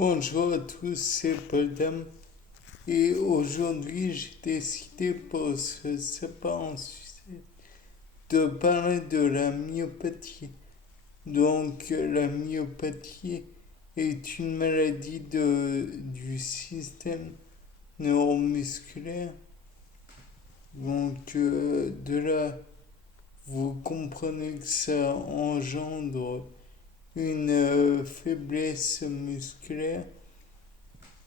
Bonjour à tous, c'est Paul Dam et aujourd'hui j'ai décidé pour ce sapin de parler de la myopathie. Donc la myopathie est une maladie du système neuromusculaire. Donc de là, vous comprenez que ça engendre une faiblesse musculaire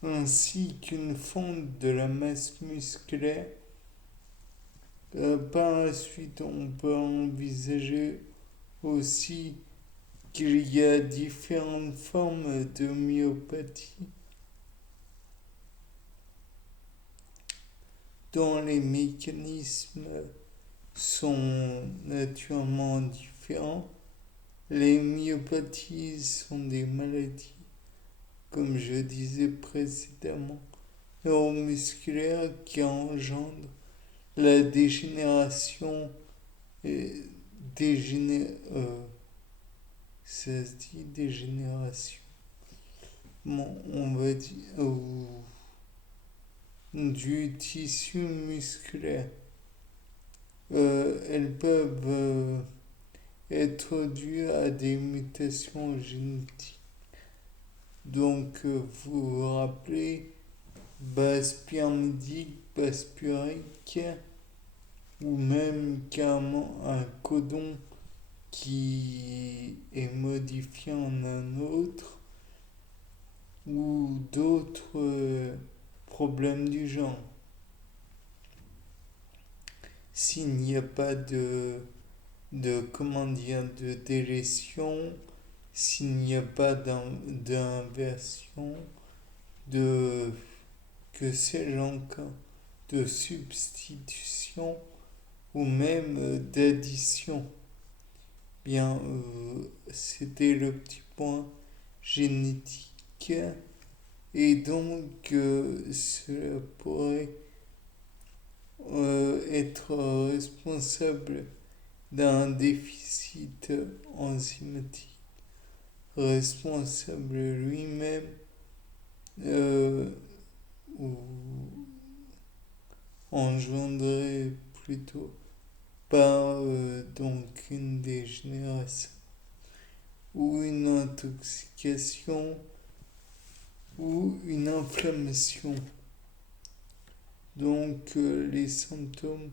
ainsi qu'une fonte de la masse musculaire. Par la suite, on peut envisager aussi qu'il y a différentes formes de myopathie dont les mécanismes sont naturellement différents. Les myopathies sont des maladies, comme je disais précédemment, neuromusculaires qui engendrent la dégénération et ça se dit dégénération. Bon, on va dire du tissu musculaire. Elles peuvent être dues à des mutations génétiques. Donc, vous vous rappelez, base pyramidale, base purique, ou même carrément un codon qui est modifié en un autre, ou d'autres problèmes du genre. S'il n'y a pas de délétion, s'il n'y a pas d'inversion, de, que sais-je encore, de substitution ou même d'addition. Bien, c'était le petit point génétique et donc cela pourrait être responsable d'un déficit enzymatique, responsable lui-même ou engendré plutôt par donc une dégénération ou une intoxication ou une inflammation. Donc les symptômes,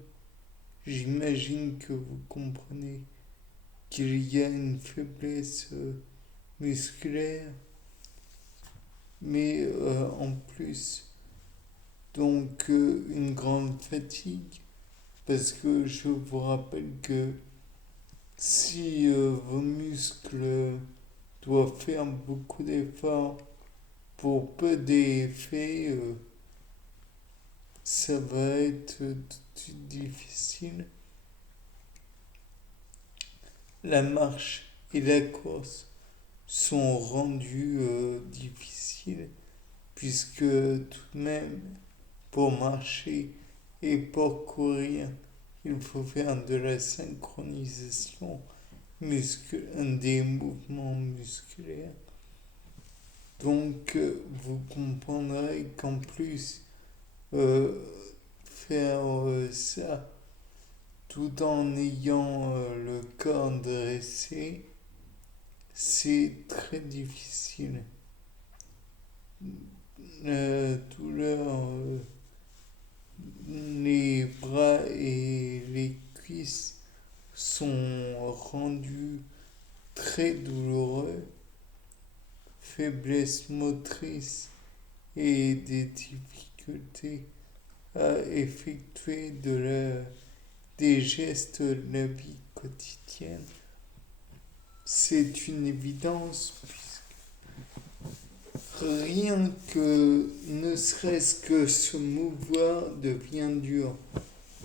j'imagine que vous comprenez qu'il y a une faiblesse musculaire, mais en plus, donc une grande fatigue, parce que je vous rappelle que si vos muscles doivent faire beaucoup d'efforts pour peu d'effets, ça va être tout difficile. La marche et la course sont rendues difficiles puisque tout de même, pour marcher et pour courir, il faut faire de la synchronisation des mouvements musculaires. Donc, vous comprendrez qu'en plus, faire ça tout en ayant le corps dressé, c'est très difficile. Douleur, les bras et les cuisses sont rendus très douloureux, faiblesse motrice et des difficultés à effectuer des gestes de la vie quotidienne. C'est une évidence, rien que ne serait-ce que se mouvoir devient dur.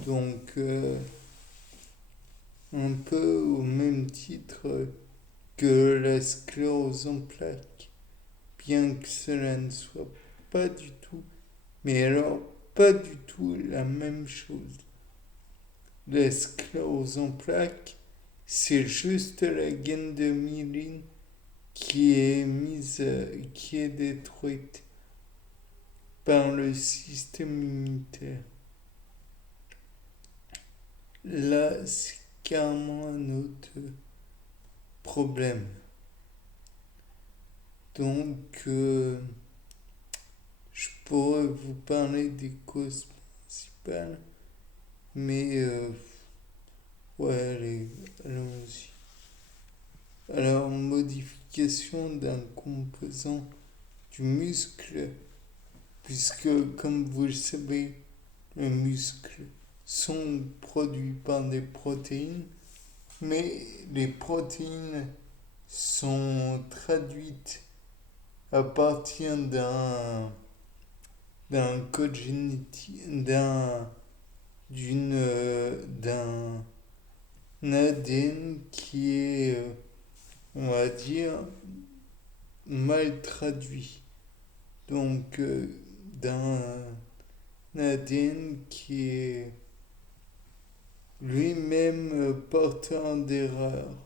Donc, un peu au même titre que la sclérose en plaques, bien que cela ne soit pas du tout, mais alors pas du tout la même chose. La sclérose en plaques, c'est juste la gaine de myéline qui est détruite par le système immunitaire. Là, c'est carrément un autre problème. Donc, je pourrais vous parler des causes principales, mais ouais, allez, allons-y. Alors, modification d'un composant du muscle, puisque, comme vous le savez, les muscles sont produits par des protéines, mais les protéines sont traduites à partir d'un code génétique, d'un ADN qui est, on va dire, mal traduit. Donc, d'un ADN qui est lui-même porteur d'erreur.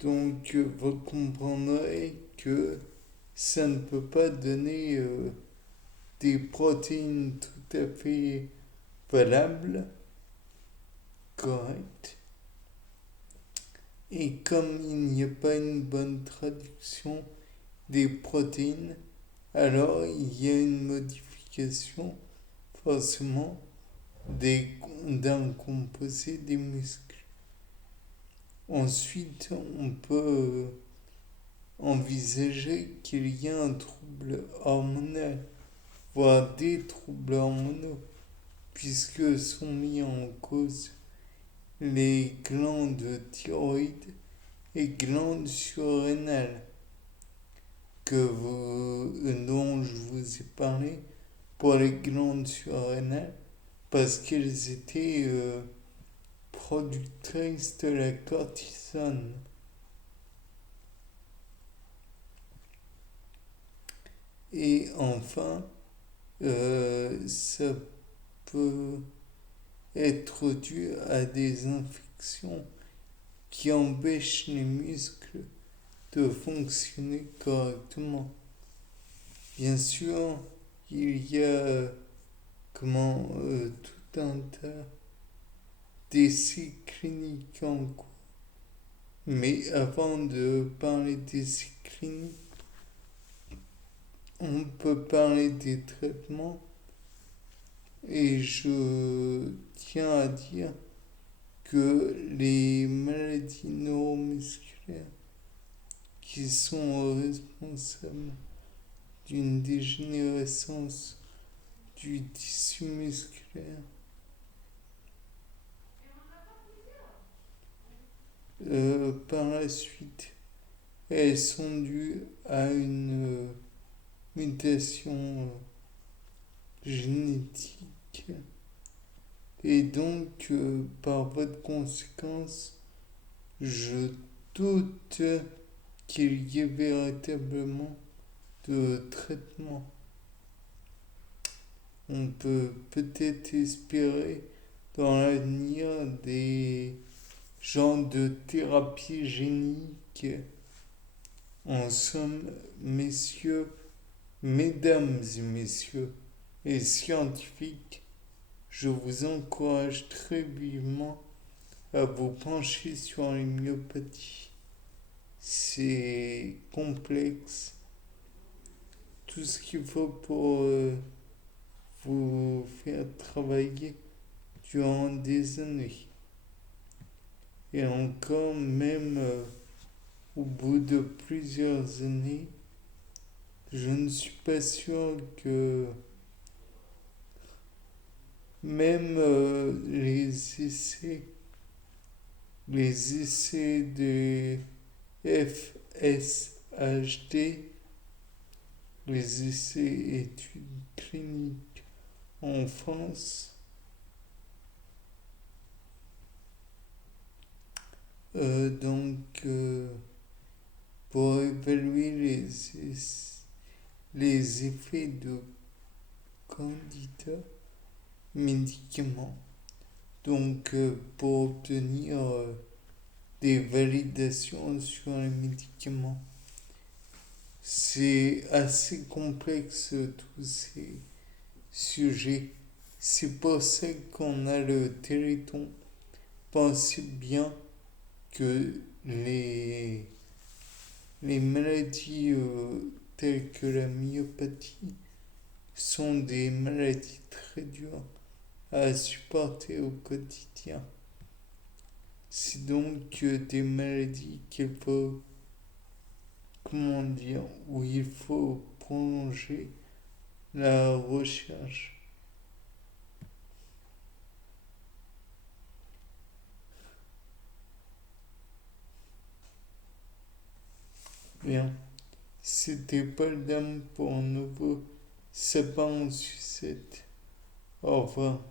Donc, vous comprendrez que ça ne peut pas donner des protéines tout à fait valables, correctes. Et comme il n'y a pas une bonne traduction des protéines, alors il y a une modification forcément d'un composé des muscles. Ensuite, on peut envisager qu'il y a un trouble hormonal, voire des troubles hormonaux, puisque sont mis en cause les glandes thyroïdes et glandes surrénales dont je vous ai parlé pour les glandes surrénales parce qu'elles étaient productrices de la cortisone. Et enfin, ça peut être dû à des infections qui empêchent les muscles de fonctionner correctement. Bien sûr, il y a tout un tas d'essais cliniques en cours. Mais avant de parler d'essais cliniques, on peut parler des traitements et je tiens à dire que les maladies neuromusculaires qui sont responsables d'une dégénérescence du tissu musculaire par la suite, elles sont dues à une mutation génétique et donc par voie de conséquence, je doute qu'il y ait véritablement de traitement. On peut peut-être espérer dans l'avenir des genres de thérapie génique. En somme, mesdames et messieurs, les scientifiques, je vous encourage très vivement à vous pencher sur les myopathies. C'est complexe. Tout ce qu'il faut pour vous faire travailler durant des années. Et encore, même au bout de plusieurs années, je ne suis pas sûr que même les essais de FSHD, les essais études cliniques en France, pour évaluer les effets de candidats médicaments, pour obtenir des validations sur les médicaments. C'est assez complexe tous ces sujets. C'est pour ça qu'on a le Téléthon. Pensez bien que les maladies telles que la myopathie sont des maladies très dures à supporter au quotidien. C'est donc des maladies qu'il faut, comment dire, où il faut prolonger la recherche. Bien, c'était Paul Dame pour un nouveau sapin en sucette. Au revoir.